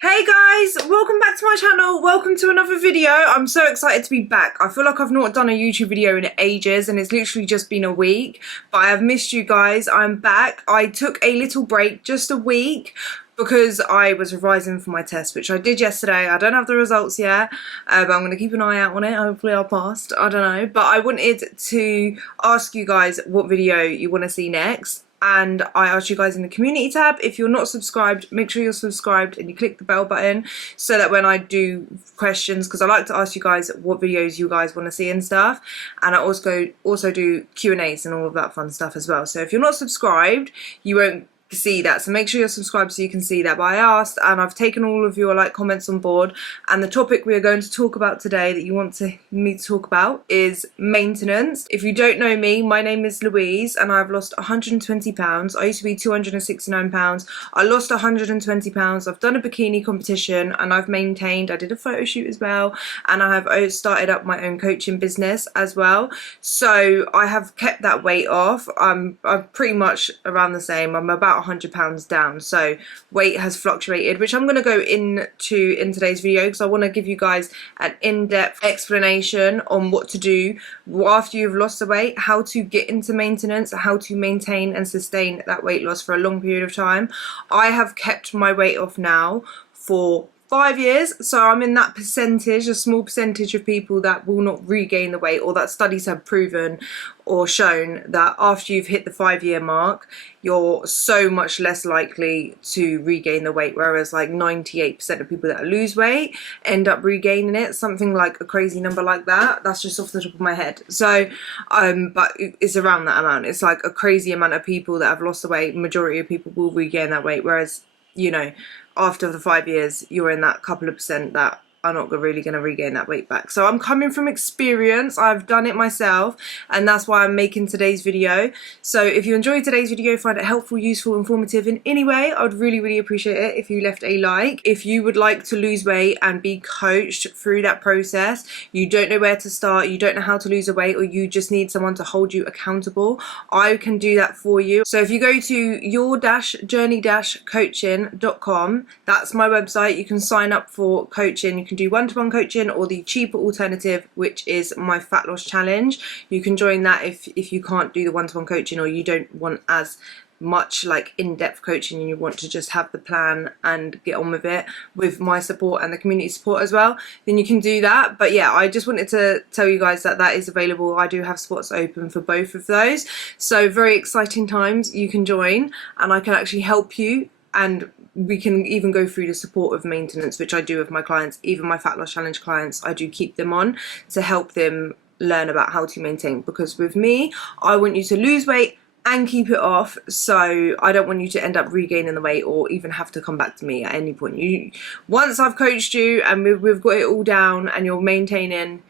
Hey guys, welcome back to my channel. Welcome to another video. I'm so excited to be back. I feel like I've not done a YouTube video in ages and it's literally just been a week, but I have missed you guys. I'm back. I took a little break, just a week, because I was revising for my test, which I did yesterday. I don't have the results yet, but I'm going to keep an eye out on it. Hopefully I'll pass. I don't know. But I wanted to ask you guys what video you want to see next. And I asked you guys in the community tab, if you're not subscribed, make sure you're subscribed and you click the bell button so that when I do questions, because I like to ask you guys what videos you guys want to see and stuff, and I also do Q&As and all of that fun stuff as well. So if you're not subscribed, you won't see that, so make sure you're subscribed so you can see that. But I asked and I've taken all of your comments on board, and the topic we are going to talk about today that you want me to talk about is maintenance. If you don't know me, my name is Louise and I've lost 120 pounds. I used to be 269 pounds. I lost 120 pounds. I've done a bikini competition and I've maintained. I did a photo shoot as well, and I have started up my own coaching business as well. So I have kept that weight off. I'm pretty much around the same. I'm about 100 pounds down, so weight has fluctuated, which I'm going to go into in today's video, because I want to give you guys an in-depth explanation on what to do after you've lost the weight, how to get into maintenance, how to maintain and sustain that weight loss for a long period of time. I have kept my weight off now for 5 years, so I'm in that percentage, a small percentage of people that will not regain the weight, or that studies have proven or shown that after you've hit the 5-year mark, you're so much less likely to regain the weight, whereas like 98% of people that lose weight end up regaining it, something like a crazy number like that. That's just off the top of my head. So but it's around that amount. It's like a crazy amount of people that have lost the weight. Majority of people will regain that weight, whereas, you know, after the 5 years, you're in that couple of percent that are not really going to regain that weight back. So I'm coming from experience. I've done it myself, and that's why I'm making today's video. So if you enjoyed today's video, find it helpful, useful, informative in any way, I would really appreciate it if you left a like. If you would like to lose weight and be coached through that process, you don't know where to start, you don't know how to lose a weight, or you just need someone to hold you accountable, I can do that for you. So if you go to your-journey-coaching.com, that's my website. You can sign up for coaching. You can do one-to-one coaching, or the cheaper alternative, which is my fat loss challenge. You can join that if you can't do the one-to-one coaching, or you don't want as much like in-depth coaching and you want to just have the plan and get on with it with my support and the community support as well, then you can do that. But yeah, I just wanted to tell you guys that that is available. I do have spots open for both of those, so very exciting times. You can join and I can actually help you, and we can even go through the support of maintenance, which I do with my clients. Even my fat loss challenge clients, I do keep them on to help them learn about how to maintain, because with me, I want you to lose weight and keep it off. So I don't want you to end up regaining the weight or even have to come back to me at any point. Once I've coached you and we've got it all down and you're maintaining,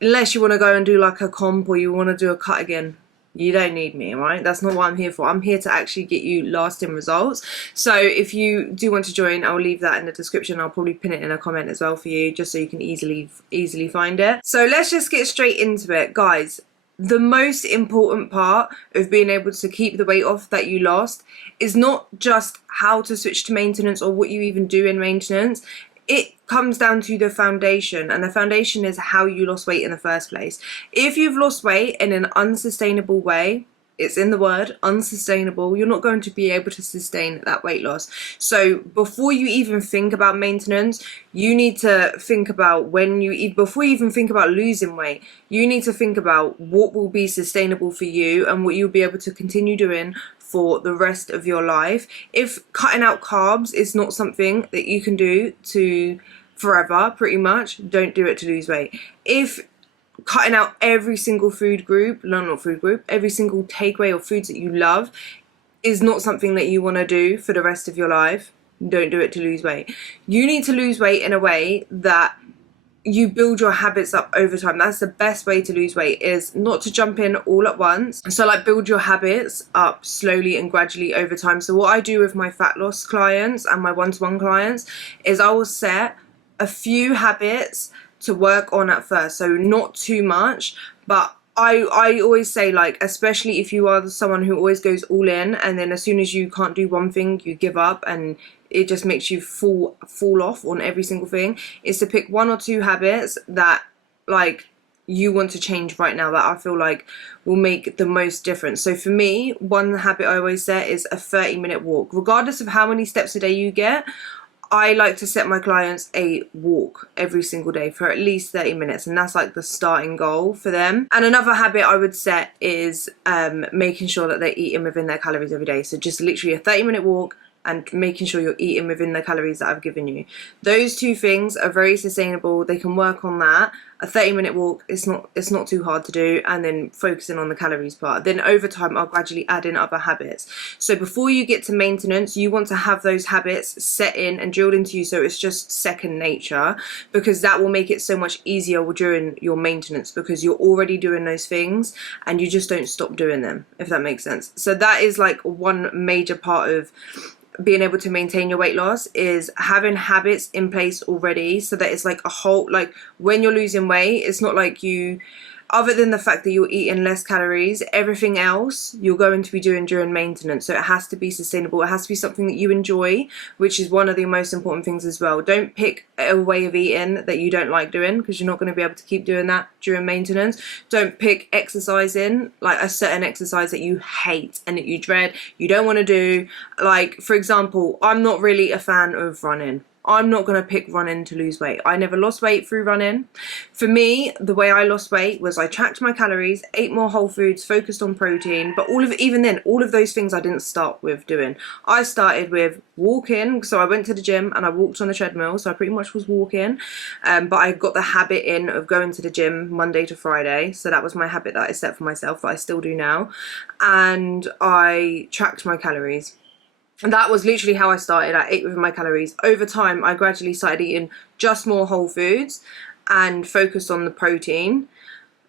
unless you want to go and do like a comp or you want to do a cut again, you don't need me, right? That's not what I'm here for. I'm here to actually get you lasting results. So if you do want to join, I'll leave that in the description. I'll probably pin it in a comment as well for you, just so you can easily find it. So let's just get straight into it, guys. The most important part of being able to keep the weight off that you lost is not just how to switch to maintenance or what you even do in maintenance. It comes down to the foundation, and the foundation is how you lost weight in the first place. If you've lost weight in an unsustainable way, it's in the word, unsustainable, you're not going to be able to sustain that weight loss. So before you even think about maintenance, you need to think about before you even think about losing weight, you need to think about what will be sustainable for you and what you'll be able to continue doing for the rest of your life. If cutting out carbs is not something that you can do to forever, pretty much, don't do it to lose weight. If cutting out every single every single takeaway or foods that you love is not something that you want to do for the rest of your life, don't do it to lose weight. You need to lose weight in a way that you build your habits up over time. That's the best way to lose weight, is not to jump in all at once. So like build your habits up slowly and gradually over time. So what I do with my fat loss clients and my one-to-one clients is I will set a few habits to work on at first, so not too much, but I always say, like, especially if you are someone who always goes all in and then as soon as you can't do one thing you give up and it just makes you fall off on every single thing, is to pick 1 or 2 habits that like you want to change right now, that I feel like will make the most difference. So for me, one habit I always set is a 30-minute walk. Regardless of how many steps a day you get, I like to set my clients a walk every single day for at least 30 minutes, and that's like the starting goal for them. And another habit I would set is making sure that they're eating within their calories every day. So just literally a 30-minute walk and making sure you're eating within the calories that I've given you. Those 2 things are very sustainable. They can work on that. A 30-minute walk, it's not too hard to do, and then focusing on the calories part. Then over time, I'll gradually add in other habits. So before you get to maintenance, you want to have those habits set in and drilled into you, so it's just second nature, because that will make it so much easier during your maintenance, because you're already doing those things and you just don't stop doing them, if that makes sense. So that is like one major part of being able to maintain your weight loss, is having habits in place already, so that it's like a whole, like when you're losing weight, it's not like you, other than the fact that you're eating less calories, everything else you're going to be doing during maintenance. So it has to be sustainable. It has to be something that you enjoy, which is one of the most important things as well. Don't pick a way of eating that you don't like doing, because you're not going to be able to keep doing that during maintenance. Don't pick exercising, like a certain exercise that you hate and that you dread, you don't want to do. Like, for example, I'm not really a fan of running. I'm not going to pick running to lose weight. I never lost weight through running. For me, the way I lost weight was I tracked my calories, ate more whole foods, focused on protein. But even then, all of those things I didn't start with doing. I started with walking. So I went to the gym and I walked on the treadmill. So I pretty much was walking. But I got the habit in of going to the gym Monday to Friday. So that was my habit that I set for myself, that I still do now. And I tracked my calories. And that was literally how I started. I ate within my calories. Over time, I gradually started eating just more whole foods and focused on the protein.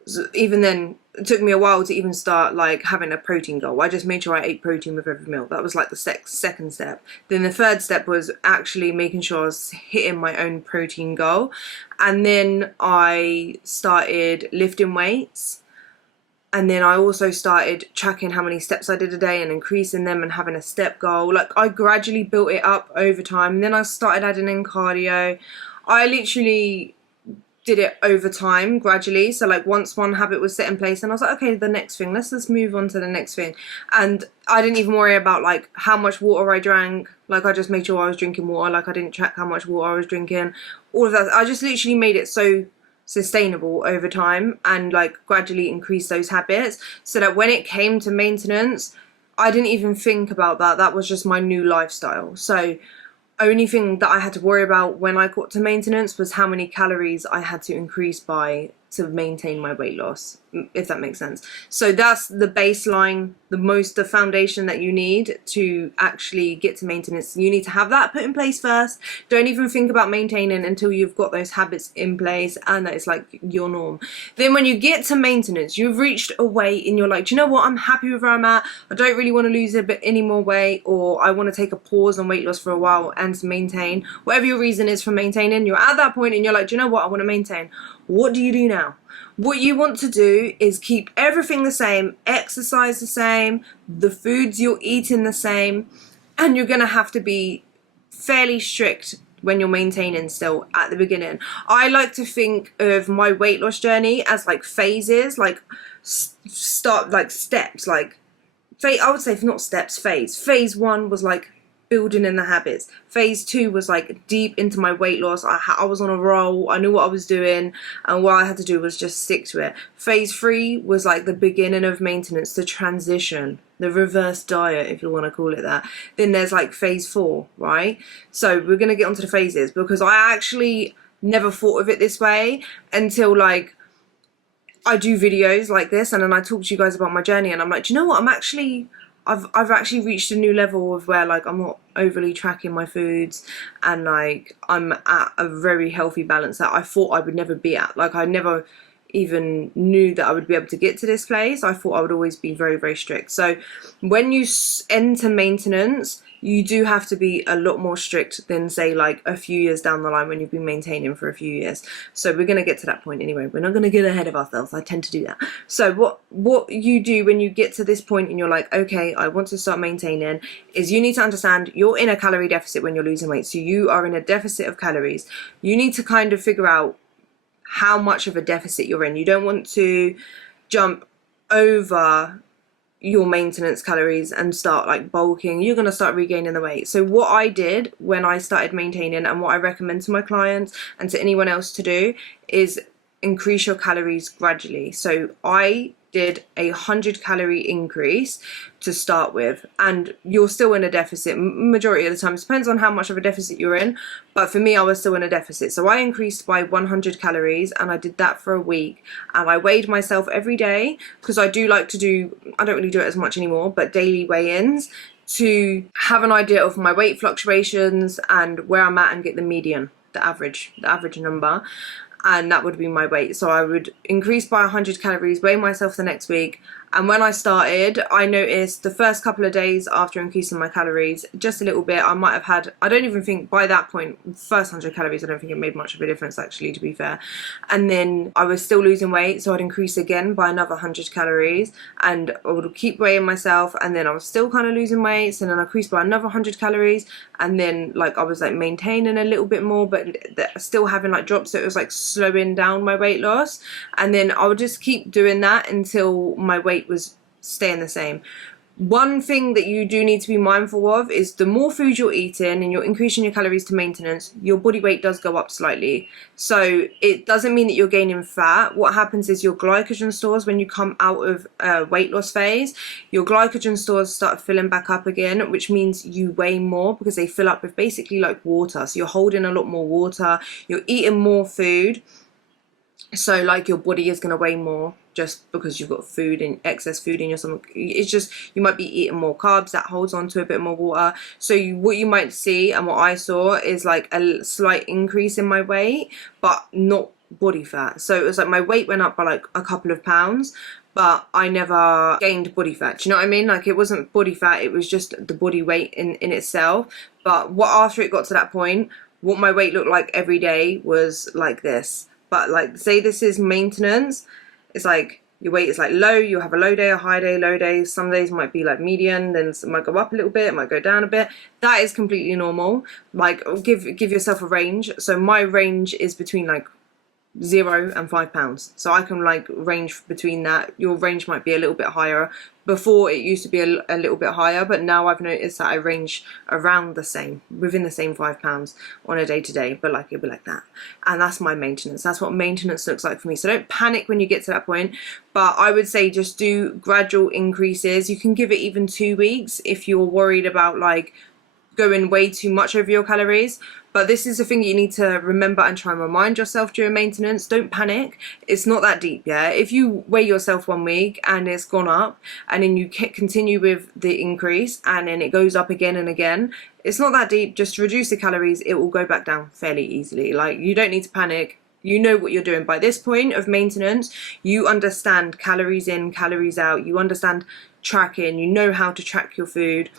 So even then, it took me a while to even start like having a protein goal. I just made sure I ate protein with every meal. That was like the second step. Then the third step was actually making sure I was hitting my own protein goal. And then I started lifting weights. And then I also started tracking how many steps I did a day and increasing them and having a step goal. Like, I gradually built it up over time. And then I started adding in cardio. I literally did it over time, gradually. So like once one habit was set in place, and I was like, okay, the next thing, let's just move on to the next thing. And I didn't even worry about like how much water I drank. Like, I just made sure I was drinking water. Like, I didn't track how much water I was drinking. All of that. I just literally made it so sustainable over time and like gradually increase those habits, so that when it came to maintenance, I didn't even think about that. That was just my new lifestyle. So only thing that I had to worry about when I got to maintenance was how many calories I had to increase by to maintain my weight loss, if that makes sense. So that's the baseline, the foundation that you need to actually get to maintenance. You need to have that put in place first. Don't even think about maintaining until you've got those habits in place and that it's like your norm. Then when you get to maintenance, you've reached a weight and you're like, do you know what, I'm happy with where I'm at. I don't really want to lose a bit any more weight, or I want to take a pause on weight loss for a while and to maintain. Whatever your reason is for maintaining, you're at that point and you're like, do you know what, I want to maintain. What do you do now? What you want to do is keep everything the same, exercise the same, the foods you're eating the same, and you're going to have to be fairly strict when you're maintaining still at the beginning. I like to think of my weight loss journey as like phases, like steps, like I would say not steps, phase. Phase 1 was like building in the habits. Phase 2 was like deep into my weight loss. I was on a roll. I knew what I was doing, and what I had to do was just stick to it. Phase 3 was like the beginning of maintenance, the transition, the reverse diet, if you want to call it that. Then there's like phase 4, right? So we're going to get onto the phases, because I actually never thought of it this way until like I do videos like this, and then I talk to you guys about my journey, and I'm like, do you know what, I've actually reached a new level of where like I'm not overly tracking my foods, and like I'm at a very healthy balance that I thought I would never be at. Like, I never even knew that I would be able to get to this place. I thought I would always be very, very strict. So when you enter maintenance, you do have to be a lot more strict than, say, like a few years down the line when you've been maintaining for a few years. So we're going to get to that point anyway. We're not going to get ahead of ourselves. I tend to do that. So what you do when you get to this point and you're like, okay, I want to start maintaining, is you need to understand you're in a calorie deficit when you're losing weight. So you are in a deficit of calories. You need to kind of figure out how much of a deficit you're in. You don't want to jump over your maintenance calories and start like bulking. You're going to start regaining the weight. So what I did when I started maintaining, and what I recommend to my clients and to anyone else to do, is increase your calories gradually. So I did a 100-calorie increase to start with, and you're still in a deficit majority of the time. It depends on how much of a deficit you're in, but for me, I was still in a deficit. So I increased by 100 calories, and I did that for a week, and I weighed myself every day, because I do like to do, I don't really do it as much anymore, but daily weigh-ins, to have an idea of my weight fluctuations and where I'm at, and get the median, the average number. And that would be my weight. So I would increase by 100 calories, weigh myself the next week. And when I started, I noticed the first couple of days after increasing my calories just a little bit, I might have had, I don't even think by that point, first 100 calories, I don't think it made much of a difference actually, to be fair. And then I was still losing weight, so I'd increase again by another 100 calories, and I would keep weighing myself, and then I was still kind of losing weight, so then I increased by another 100 calories, and then like I was like maintaining a little bit more, but still having like drops, so it was like slowing down my weight loss. And then I would just keep doing that until my weight was staying the same. One thing that you do need to be mindful of is the more food you're eating and you're increasing your calories to maintenance, your body weight does go up slightly. So it doesn't mean that you're gaining fat. What happens is your glycogen stores, when you come out of a weight loss phase, your glycogen stores start filling back up again, which means you weigh more because they fill up with basically like water. So you're holding a lot more water, you're eating more food. So like your body is going to weigh more just because you've got food and excess food in your stomach. It's just, you might be eating more carbs, that holds on to a bit more water. So what you might see, and what I saw, is like a slight increase in my weight, but not body fat. So it was like my weight went up by like a couple of pounds, but I never gained body fat. Do you know what I mean? Like it wasn't body fat, it was just the body weight in itself. But after it got to that point, what my weight looked like every day was like this. But like, say this is maintenance, it's like your weight is like low, you'll have a low day, a high day, low day. Some days might be like median, then it might go up a little bit, it might go down a bit. That is completely normal. Like give yourself a range. So my range is between like 0 and 5 pounds. So I can like range between that. Your range might be a little bit higher. Before it used to be a little bit higher, but now I've noticed that I range around the same, within the same 5 pounds on a day to day, but like it'll be like that. And that's my maintenance. That's what maintenance looks like for me. So don't panic when you get to that point, but I would say just do gradual increases. You can give it even 2 weeks if you're worried about like going way too much over your calories. But this is the thing you need to remember and try and remind yourself during maintenance. Don't panic. It's not that deep, yeah? If you weigh yourself 1 week and it's gone up, and then you continue with the increase and then it goes up again and again, it's not that deep. Just reduce the calories. It will go back down fairly easily. Like, you don't need to panic. You know what you're doing. By this point of maintenance, you understand calories in, calories out. You understand tracking. You know how to track your food.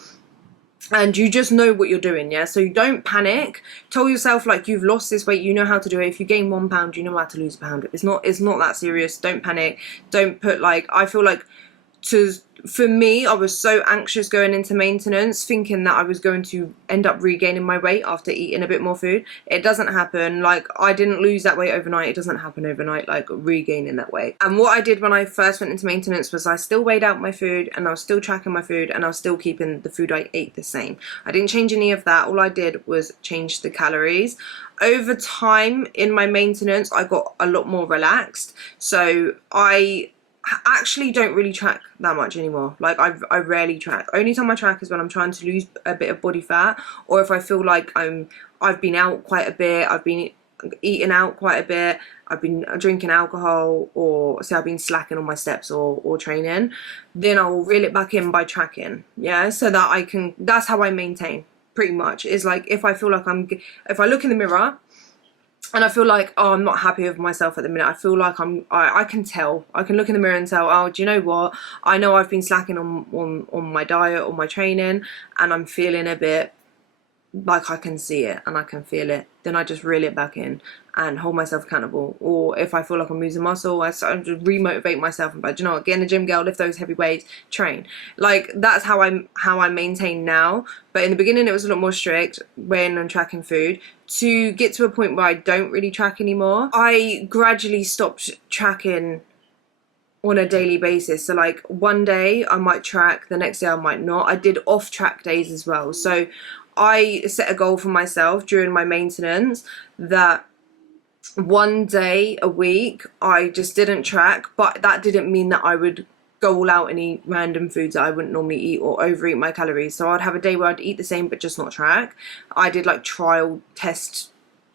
And you just know what you're doing, yeah? So you don't panic. Tell yourself like you've lost this weight, you know how to do it. If you gain 1 pound, you know how to lose a pound. It's not that serious. Don't panic. Don't put like, I feel like for me, I was so anxious going into maintenance, thinking that I was going to end up regaining my weight after eating a bit more food. It doesn't happen. Like, I didn't lose that weight overnight. It doesn't happen overnight, like regaining that weight. And what I did when I first went into maintenance was I still weighed out my food, and I was still tracking my food, and I was still keeping the food I ate the same. I didn't change any of that. All I did was change the calories. Over time in my maintenance, I got a lot more relaxed. So I actually don't really track that much anymore. Like I rarely track. Only time I track is when I'm trying to lose a bit of body fat, or if I feel like I've been out quite a bit, I've been eating out quite a bit, I've been drinking alcohol, or say I've been slacking on my steps or training, then I'll reel it back in by tracking. Yeah, so that I can, that's how I maintain pretty much. Is like if I feel like if I look in the mirror and I feel like, oh, I'm not happy with myself at the minute. I feel like I can tell. I can look in the mirror and tell, oh, do you know what? I know I've been slacking on my diet or my training, and I'm feeling a bit like I can see it and I can feel it. Then I just reel it back in and hold myself accountable. Or if I feel like I'm losing muscle, I start to re-motivate myself and be like, do you know what, get in the gym, girl, lift those heavy weights, train. Like, that's how I maintain now. But in the beginning it was a lot more strict when I'm tracking food. To get to a point where I don't really track anymore, I gradually stopped tracking on a daily basis. So like one day I might track, the next day I might not. I did off track days as well. So I set a goal for myself during my maintenance that one day a week I just didn't track, but that didn't mean that I would go all out and eat random foods that I wouldn't normally eat or overeat my calories. So I'd have a day where I'd eat the same but just not track. I did like trial test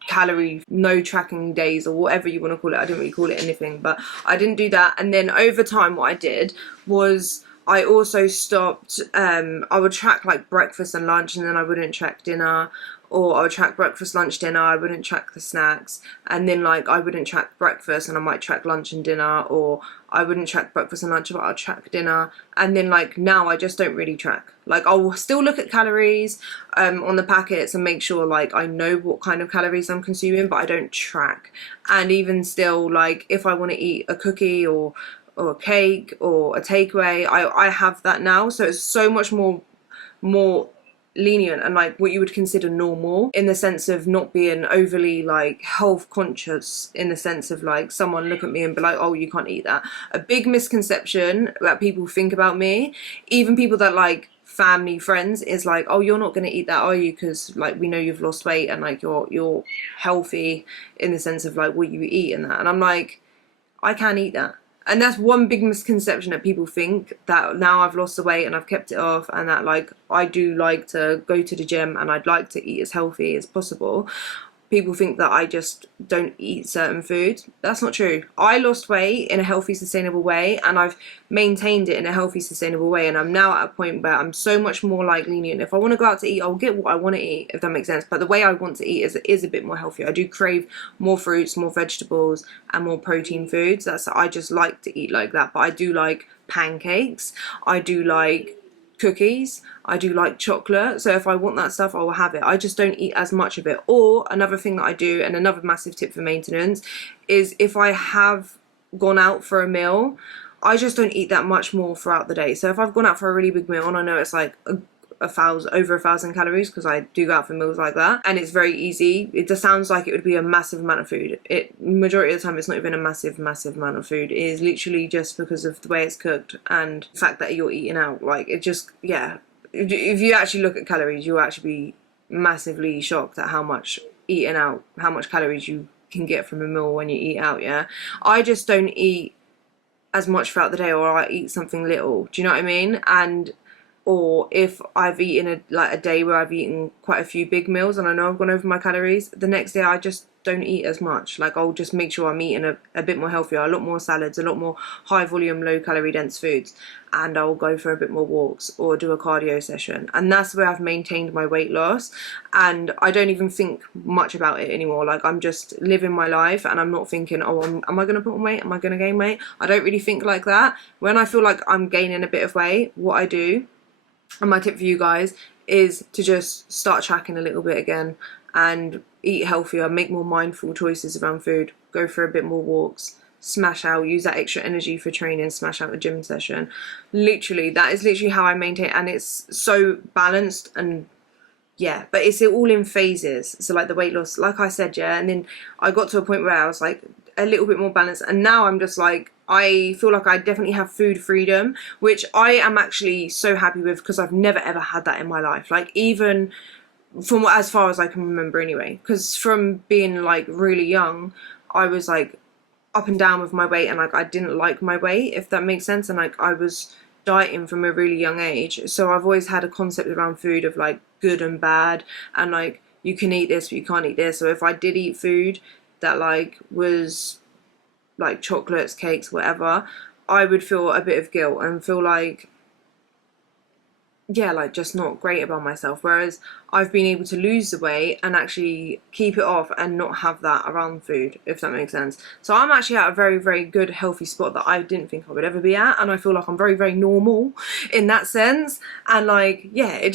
calorie no tracking days or whatever you want to call it. I didn't really call it anything, but I didn't do that. And then over time what I did was I also stopped, I would track like breakfast and lunch, and then I wouldn't track dinner. Or I would track breakfast, lunch, dinner, I wouldn't track the snacks. And then like I wouldn't track breakfast and I might track lunch and dinner, or I wouldn't track breakfast and lunch but I'll track dinner. And then like now I just don't really track. Like I'll still look at calories on the packets and make sure like I know what kind of calories I'm consuming, but I don't track. And even still, like if I want to eat a cookie or a cake or a takeaway, I have that now. So it's so much more lenient and like what you would consider normal, in the sense of not being overly like health conscious, in the sense of like someone look at me and be like, oh, you can't eat that. A big misconception that people think about me, even people that like family, friends, is like, oh, you're not going to eat that, are you? Because like we know you've lost weight and like you're healthy in the sense of like what you eat and that. And I'm like, I can't eat that. And that's one big misconception, that people think that now I've lost the weight and I've kept it off, and that like I do like to go to the gym and I'd like to eat as healthy as possible. People think that I just don't eat certain foods. That's not true. I lost weight in a healthy, sustainable way, and I've maintained it in a healthy, sustainable way. And I'm now at a point where I'm so much more like lenient. If I want to go out to eat, I'll get what I want to eat, if that makes sense. But the way I want to eat is a bit more healthier. I do crave more fruits, more vegetables, and more protein foods. I just like to eat like that. But I do like pancakes. I do like cookies, I do like chocolate, so if I want that stuff I will have it. I just don't eat as much of it. Or another thing that I do, and another massive tip for maintenance, is if I have gone out for a meal, I just don't eat that much more throughout the day. So if I've gone out for a really big meal and I know it's like over 1,000 calories, because I do go out for meals like that, and it's very easy. It just sounds like it would be a massive amount of food. Majority of the time it's not even a massive amount of food. It is literally just because of the way it's cooked and the fact that you're eating out. Like it just, yeah, if you actually look at calories, you'll actually be massively shocked at how much eating out, how much calories you can get from a meal when you eat out. Yeah, I just don't eat as much throughout the day, or I eat something little. Do you know what I mean? And or if I've eaten a day where I've eaten quite a few big meals and I know I've gone over my calories, the next day I just don't eat as much. Like I'll just make sure I'm eating a bit more healthier, a lot more salads, a lot more high volume, low calorie dense foods, and I'll go for a bit more walks or do a cardio session. And that's where I've maintained my weight loss, and I don't even think much about it anymore. Like I'm just living my life and I'm not thinking, oh, am I going to put on weight? Am I going to gain weight? I don't really think like that. When I feel like I'm gaining a bit of weight, what I do, and my tip for you guys, is to just start tracking a little bit again and eat healthier, make more mindful choices around food, go for a bit more walks, smash out, use that extra energy for training, smash out a gym session. Literally, that is literally how I maintain, and it's so balanced. And yeah, but it's all in phases. So like the weight loss, like I said, yeah, and then I got to a point where I was like a little bit more balanced, and now I'm just like, I feel like I definitely have food freedom, which I am actually so happy with, because I've never ever had that in my life. Like even from as far as I can remember anyway, because from being like really young, I was like up and down with my weight, and like I didn't like my weight, if that makes sense. And like I was dieting from a really young age, so I've always had a concept around food of like good and bad, and like you can eat this but you can't eat this. So if I did eat food that like was like chocolates, cakes, whatever, I would feel a bit of guilt and feel like yeah, like just not great about myself. Whereas I've been able to lose the weight and actually keep it off and not have that around food, if that makes sense. So I'm actually at a very, very good, healthy spot that I didn't think I would ever be at. And I feel like I'm very, very normal in that sense. And like, yeah,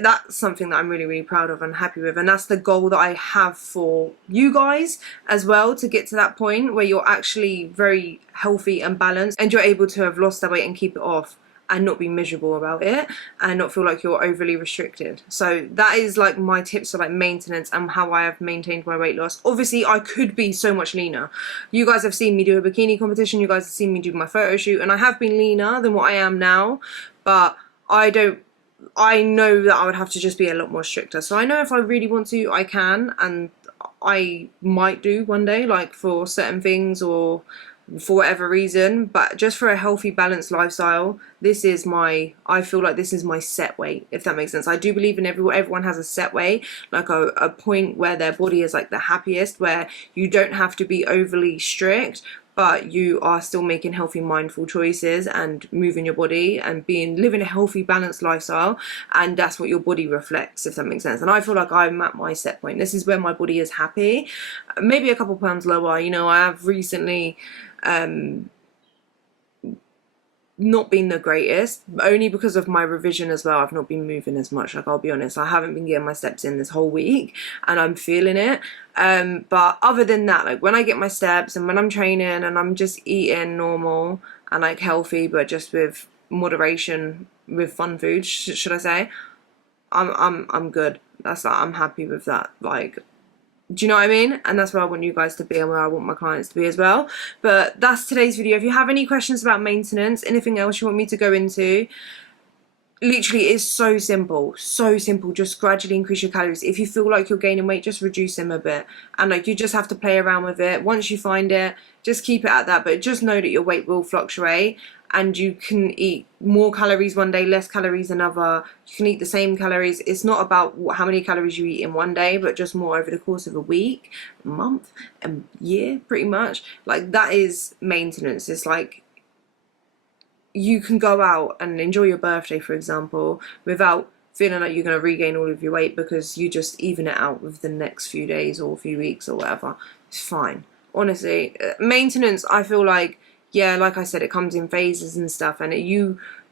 that's something that I'm really, really proud of and happy with. And that's the goal that I have for you guys as well, to get to that point where you're actually very healthy and balanced and you're able to have lost that weight and keep it off and not be miserable about it and not feel like you're overly restricted. So that is like my tips for like maintenance and how I have maintained my weight loss. Obviously I could be so much leaner. You guys have seen me do a bikini competition, you guys have seen me do my photo shoot, and I have been leaner than what I am now, but I know that I would have to just be a lot more stricter. So I know if I really want to, I can, and I might do one day, like for certain things or for whatever reason. But just for a healthy, balanced lifestyle, I feel like this is my set weight, if that makes sense. I do believe in everyone has a set weight, like a point where their body is like the happiest, where you don't have to be overly strict, but you are still making healthy, mindful choices and moving your body and living a healthy, balanced lifestyle, and that's what your body reflects, if that makes sense. And I feel like I'm at my set point. This is where my body is happy, maybe a couple pounds lower. You know, I have recently not been the greatest, only because of my revision as well. I've not been moving as much, like, I'll be honest. I haven't been getting my steps in this whole week and I'm feeling it. But other than that, like when I get my steps and when I'm training and I'm just eating normal and like healthy, but just with moderation, with fun food, should I say, I'm good. That's like, I'm happy with that. Like, do you know what I mean? And that's where I want you guys to be and where I want my clients to be as well. But that's today's video. If you have any questions about maintenance, anything else you want me to go into, literally it's so simple, so simple. Just gradually increase your calories. If you feel like you're gaining weight, just reduce them a bit, and like you just have to play around with it. Once you find it, just keep it at that, but just know that your weight will fluctuate and you can eat more calories one day, less calories another. You can eat the same calories. It's not about how many calories you eat in one day, but just more over the course of a week, a month, a year, pretty much. Like, that is maintenance. It's like you can go out and enjoy your birthday, for example, without feeling like you're going to regain all of your weight, because you just even it out with the next few days or a few weeks or whatever. It's fine. Honestly, maintenance, I feel like, yeah, like I said, it comes in phases and stuff, and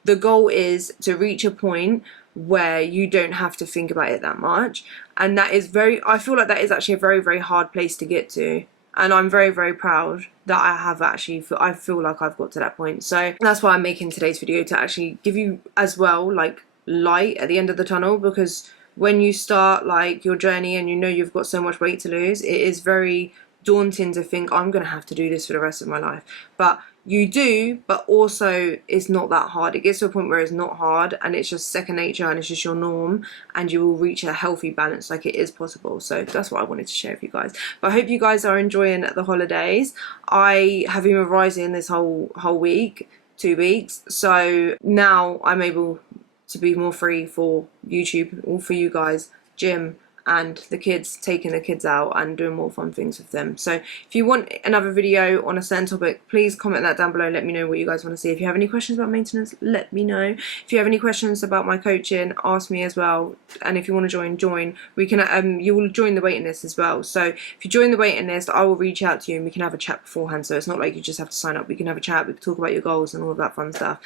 the goal is to reach a point where you don't have to think about it that much, and that is I feel like that is actually a very, very hard place to get to, and I'm very, very proud that I feel like I've got to that point. So that's why I'm making today's video, to actually give you as well like light at the end of the tunnel, because when you start like your journey and you know you've got so much weight to lose, it is very daunting to think I'm gonna have to do this for the rest of my life. But you do, but also it's not that hard. It gets to a point where it's not hard and it's just second nature and it's just your norm, and you will reach a healthy balance. Like, it is possible. So that's what I wanted to share with you guys. But I hope you guys are enjoying the holidays. I have been revising this whole week, 2 weeks, so now I'm able to be more free for YouTube, all for you guys, gym, and the kids, taking the kids out and doing more fun things with them. So if you want another video on a certain topic, please comment that down below. Let me know what you guys want to see. If you have any questions about maintenance, let me know. If you have any questions about my coaching, ask me as well. And if you want to join, we can you will join the waiting list as well. So if you join the waiting list, I will reach out to you and we can have a chat beforehand. So it's not like you just have to sign up. We can have a chat, we can talk about your goals and all of that fun stuff,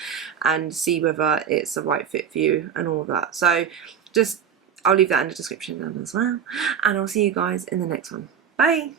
and see whether it's the right fit for you and all of that. So just, I'll leave that in the description down as well. And I'll see you guys in the next one. Bye!